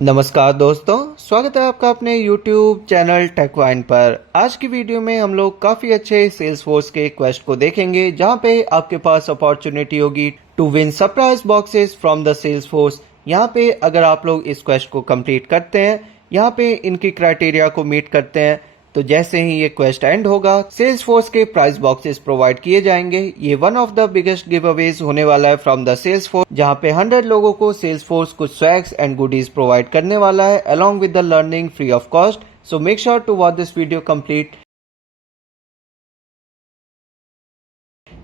नमस्कार दोस्तों, स्वागत है आपका अपने YouTube चैनल टेकवाइन पर। आज की वीडियो में हम लोग काफ़ी अच्छे सेल्सफोर्स के क्वेस्ट को देखेंगे जहां पे आपके पास अपॉर्चुनिटी होगी to win surprise boxes from the Salesforce. यहां पे अगर आप लोग इस क्वेस्ट को कंप्लीट करते हैं, यहां पे इनकी क्राइटेरिया को मीट करते हैं, तो जैसे ही ये क्वेस्ट एंड होगा सेल्सफोर्स के प्राइस बॉक्सेस प्रोवाइड किए जाएंगे। ये one of the biggest give Awez होने वाला है फ्रॉम द सेल्सफोर्स, जहां पे 100 लोगों को सेल्सफोर्स कुछ स्वैग्स एंड गुडीज प्रोवाइड करने वाला है along with the learning free of cost. So make sure to watch this video complete.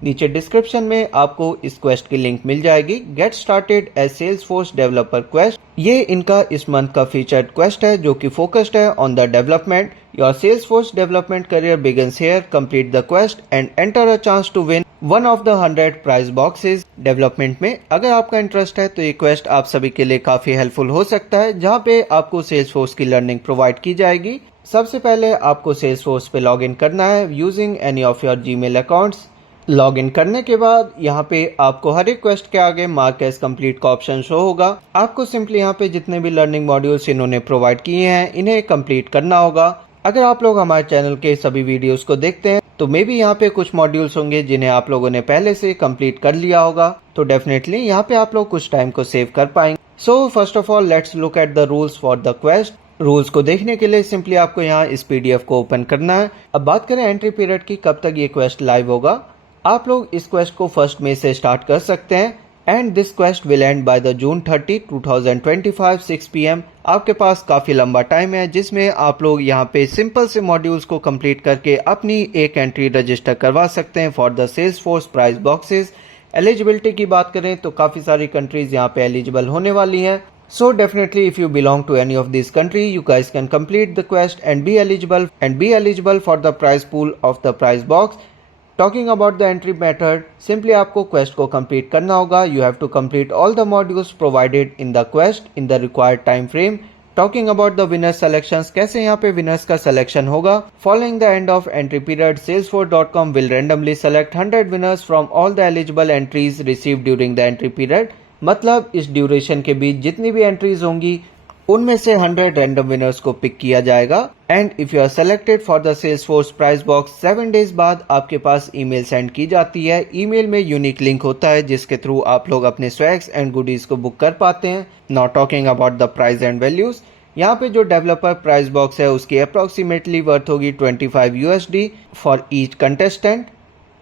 नीचे डिस्क्रिप्शन में आपको इस क्वेस्ट की लिंक मिल जाएगी, get started as Salesforce developer quest. ये इनका इस मंथ का फीचर्ड क्वेस्ट है जो कि फोकस्ड है on the development. Your Salesforce development career begins here, complete the quest and enter a chance to win one of the 100 prize boxes. Development में अगर आपका इंटरेस्ट है तो ये क्वेस्ट आप सभी के लिए काफी हेल्पफुल हो सकता है, जहाँ पे आपको सेल्सफोर्स की लर्निंग प्रोवाइड की जाएगी। सबसे पहले आपको सेल्सफोर्स पे लॉग इन करना है using any of your Gmail accounts. Log in करने के बाद यहाँ पे आपको हर एक क्वेस्ट के आगे मार्क एज कंप्लीट का ऑप्शन शो होगा। आपको सिंपली यहाँ पे जितने भी लर्निंग मॉड्यूल्स इन्होंने प्रोवाइड किए हैं इन्हें कंप्लीट करना होगा। अगर आप लोग हमारे चैनल के सभी वीडियोस को देखते हैं तो मे बी यहाँ पे कुछ मॉड्यूल्स होंगे जिन्हें आप लोगों ने पहले से कंप्लीट कर लिया होगा, तो डेफिनेटली यहाँ पे आप लोग कुछ टाइम को सेव कर पाएंगे। So first of all let's look at the rules for the quest. Rules को देखने के लिए सिंपली आपको यहाँ इस पीडीएफ को ओपन करना है। अब बात करें एंट्री पीरियड की, कब तक ये क्वेस्ट लाइव होगा। आप लोग इस क्वेस्ट को 1 मई से स्टार्ट कर सकते हैं and this quest will and by the June 30, 2025 6 PM। आपके पास काफी लंबा टाइम है जिसमें आप लोग यहाँ पे सिंपल से मॉड्यूल्स को कंप्लीट करके अपनी एक एंट्री रजिस्टर करवा सकते हैं for the Salesforce price boxes. Eligibility की बात करें तो काफी सारी कंट्रीज यहाँ पे एलिजिबल होने वाली हैं। So definitely if you belong to any of these country, you guys can complete the quest and be eligible for the prize pool of the prize box। Talking about the entry method, simply आपको quest को complete करना होगा। You have to complete all the modules provided in the quest in the required time frame. Talking about the winner selections, कैसे यहाँ पे winners का selection होगा। Following the end of entry period, salesforce.com will randomly select 100 winners from all the eligible entries received during the entry period। मतलब इस duration के बीच जितनी भी एंट्रीज होंगी उनमें से 100 रैंडम विनर्स को पिक किया जाएगा। And if you are selected for the Salesforce prize box, 7 days बाद आपके पास ईमेल सेंड की जाती है। ईमेल में यूनिक लिंक होता है जिसके थ्रू आप लोग अपने स्वैग्स एंड गुडीज को बुक कर पाते हैं। Not talking about the price and values, यहाँ पे जो डेवलपर प्राइस बॉक्स है उसकी अप्रोक्सीमेटली वर्थ होगी $25 फॉर ईच कंटेस्टेंट।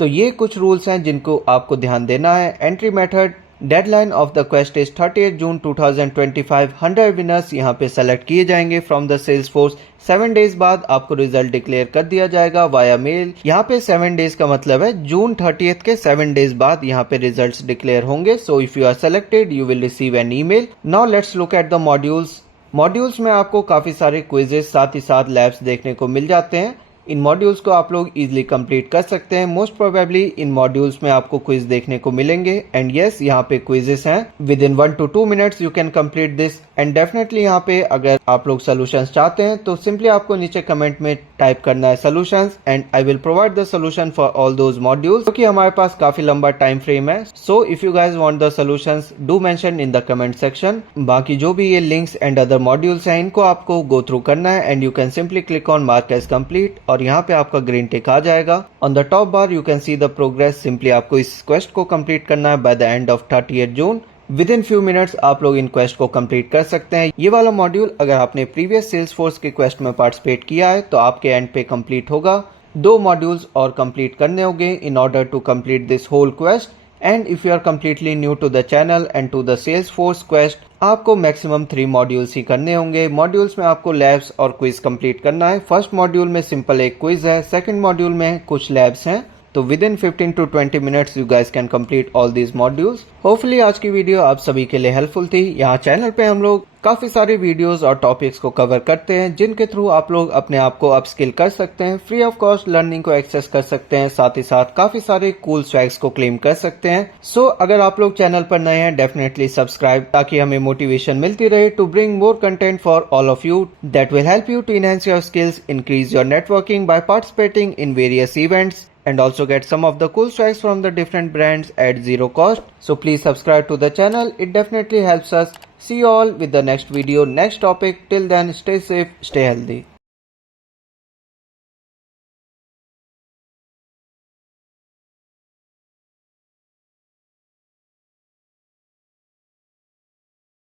तो ये कुछ रूल्स हैं जिनको आपको ध्यान देना है। Entry method, deadline of the quest is 30 June 2025। 100 winners यहाँ पे सेलेक्ट किए जाएंगे फ्रॉम द सेल्सफोर्स। 7 डेज बाद आपको रिजल्ट डिक्लेयर कर दिया जाएगा वाया मेल। यहाँ पे 7 डेज का मतलब है जून 30 के 7 डेज बाद यहाँ पे रिजल्ट्स डिक्लेयर होंगे। So if you are selected you will receive an email. Now let's look at the modules. Modules में आपको काफी सारे क्विजेस साथ ही साथ लैब्स देखने को मिल जाते हैं। इन मॉड्यूल्स को आप लोग इजीली कंप्लीट कर सकते हैं। मोस्ट प्रोबेबली इन मॉड्यूल्स में आपको क्विज देखने को मिलेंगे एंड यस यहाँ पे क्विजेस हैं। With in 1 to 2 minutes you can complete this. And definitely यहाँ पे अगर आप लोग सोल्यूशंस चाहते हैं तो सिंपली आपको नीचे कमेंट में टाइप करना है solutions and I will provide the solution for all those modules, क्योंकि हमारे पास काफी लंबा टाइम फ्रेम है। सो if you guys want the solutions do mention in the comment section. बाकी जो भी ये लिंक्स एंड अदर मॉड्यूल्स हैं इनको आपको गो थ्रू करना है and you can simply click on mark as complete और यहाँ पे आपका ग्रीन टिक आ जाएगा। On the top bar you can see the progress. Simply आपको इस क्वेस्ट को कंप्लीट करना है by the end of 30 June. Within few minutes आप लोग इन क्वेस्ट को कंप्लीट कर सकते हैं। ये वाला मॉड्यूल अगर आपने प्रीवियस सेल्सफोर्स के क्वेस्ट में पार्टिसिपेट किया है तो आपके एंड पे कंप्लीट होगा। 2 मॉड्यूल्स और कंप्लीट करने होंगे in order to complete this whole quest. And if you are completely new to the channel and to the Salesforce quest, आपको मैक्सिमम 3 मॉड्यूल्स ही करने होंगे। मॉड्यूल्स में आपको लैब्स और क्विज कंप्लीट करना है। फर्स्ट मॉड्यूल में सिंपल एक क्विज है, सेकंड मॉड्यूल में कुछ लैब्स हैं। तो with in 15 to 20 minutes you guys can complete all these modules. Hopefully आज की वीडियो आप सभी के लिए हेल्पफुल थी। यहाँ चैनल पे हम लोग काफी सारे वीडियोस और टॉपिक्स को कवर करते हैं जिनके थ्रू आप लोग अपने आप को अपस्किल कर सकते हैं, फ्री ऑफ कॉस्ट लर्निंग को एक्सेस कर सकते हैं, साथ ही साथ काफी सारे कूल स्वैग्स को क्लेम कर सकते हैं। सो अगर आप लोग चैनल पर नए हैं डेफिनेटली सब्सक्राइब, ताकि हमें मोटिवेशन मिलती रहे to bring more content for all of you that will help you to enhance your skills, increase your networking by participating in various events and also get some of the cool swags from the different brands at zero cost. So please subscribe to the channel. It definitely helps us. See you all with the next video, next topic. Till then, stay safe, stay healthy.